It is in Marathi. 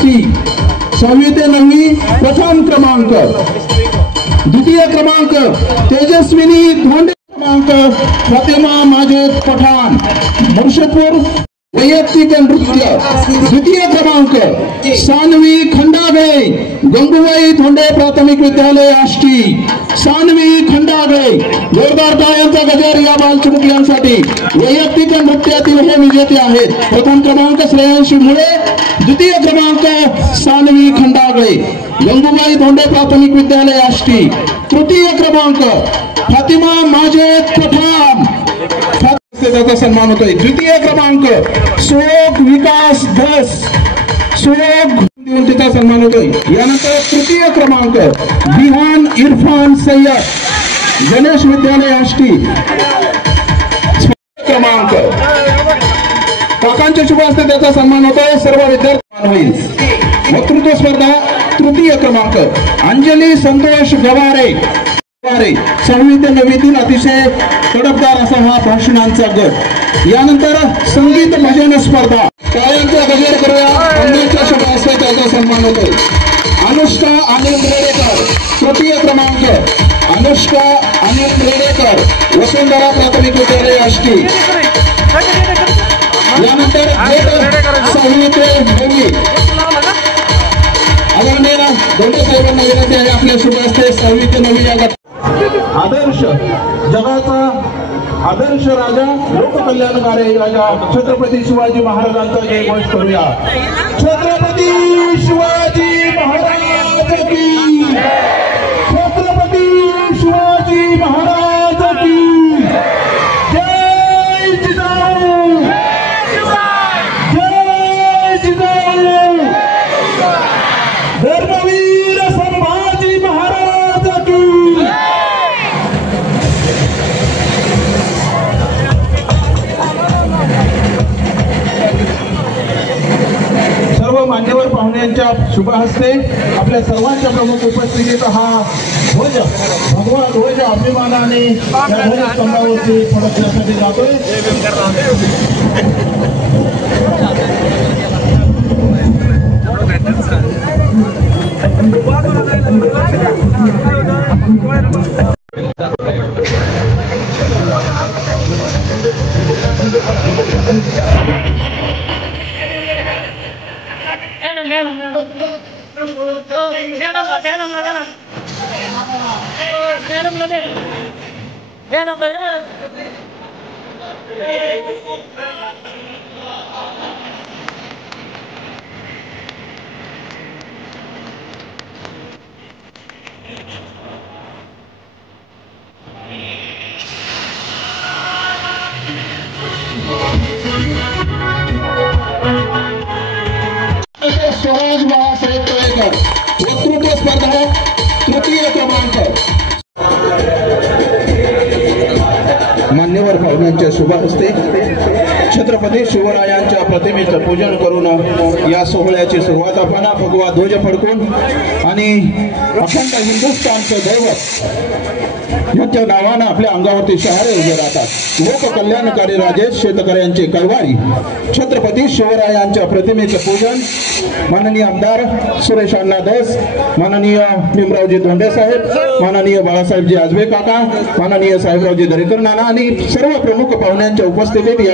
आष्टी 6वी ते 9वी प्रथम क्रमांक, द्वितीय क्रमांक तेजस्विनी धोंडे, क्रमांक फातिमा माजिद पठाण मुर्शिदपूर वैयक्तिक नृत्य, द्वितीय क्रमांक सानवी खंडागळे गंगूबाई धोंडे प्राथमिक विद्यालय आष्टी, सानवी खंडागळे जोरदार टाळ्यांचा गजर या बालचिमुकल्यांसाठी। वैयक्तिक नृत्यातील हे विजेते आहेत। प्रथम क्रमांक श्रेयांशी मुळे, द्वितीय क्रमांक सानवी खंडागळे गंगूबाई धोंडे प्राथमिक विद्यालय आष्टी, तृतीय क्रमांक फातिमा माजिद पठाण त्याचा सन्मान होतोय। द्वितीय क्रमांक सुयोग विकास धस सुयोग देऊन त्याचा सन्मान होतोय। यानंतर तृतीय क्रमांक बिहान इरफान सय्यद गणेश विद्यालय आष्टी, क्रमांक काकांच्या शुभ हस्ते त्याचा सन्मान होतोय। सर्व विद्यार्थी होईल। वक्तृत्व स्पर्धा तृतीय क्रमांक अंजली संतोष गवारे 6वी ते 9वीतील अतिशय तडफदार असा हा भाषणांचा गट। यानंतर संगीत भजन स्पर्धा टाळ्यांचा गजर करूया। अंजलीच्या शुभ हस्ते त्याचा सन्मान होतोय। अनुष्का अनिल रेडेकर तृतीय क्रमांक, अनुष्का अनिल रेडेकर वसुंधरा प्राथमिक विद्यालय आष्टी। यानंतर 6वी ते 9वी आदरणीय धोंडे साहेबांना विनंती आहे आपल्या शुभ हस्ते 6वी ते 9वी या गट आदर्श जगाचा आदर्श राजा लोककल्याणकारी राजा छत्रपती शिवाजी महाराजांचा जयघोष करूया। छत्रपती शिवाजी महाराज की, छत्रपती शिवाजी महाराज की जय जिजाऊ, जय जिजाऊ, धर्मवीर संभाजी महाराज की। सर्व मान्यवर पाहुण्यांच्या शुभ हस्ते आपल्या सर्वांच्या प्रमुख उपस्थितीत हा ध्वज भगवा ध्वज अभिमानाने स्तंभावरती फडकण्यासाठी जातोय। स्वराज बाळासाहेब तळेकर वक्तृत्व स्पर्धा तृतीय क्रमांक। मान्यवर पाहुण्यांच्या शुभ हस्ते छत्रपती शिवरायांच्या प्रतिमेचं पूजन करून या सोहळ्याची सुरुवात आपण भगवा ध्वज फडकून आणि अखंड हिंदुस्थानचं दैवत यांच्या नावानं आपल्या अंगावरती शहारे उभे राहतात। लोककल्याणकारी राजेश शेतकऱ्यांचे कैवारी छत्रपती शिवरायांच्या प्रतिमेचं पूजन माननीय आमदार सुरेश अण्णा धस, माननीय भीमरावजी धोंडे साहेब, माननीय बाळासाहेबजी आजबे काका, माननीय साहेबरावजी दरेकर नाना आणि सर्व प्रमुख पाहुण्यांच्या उपस्थितीत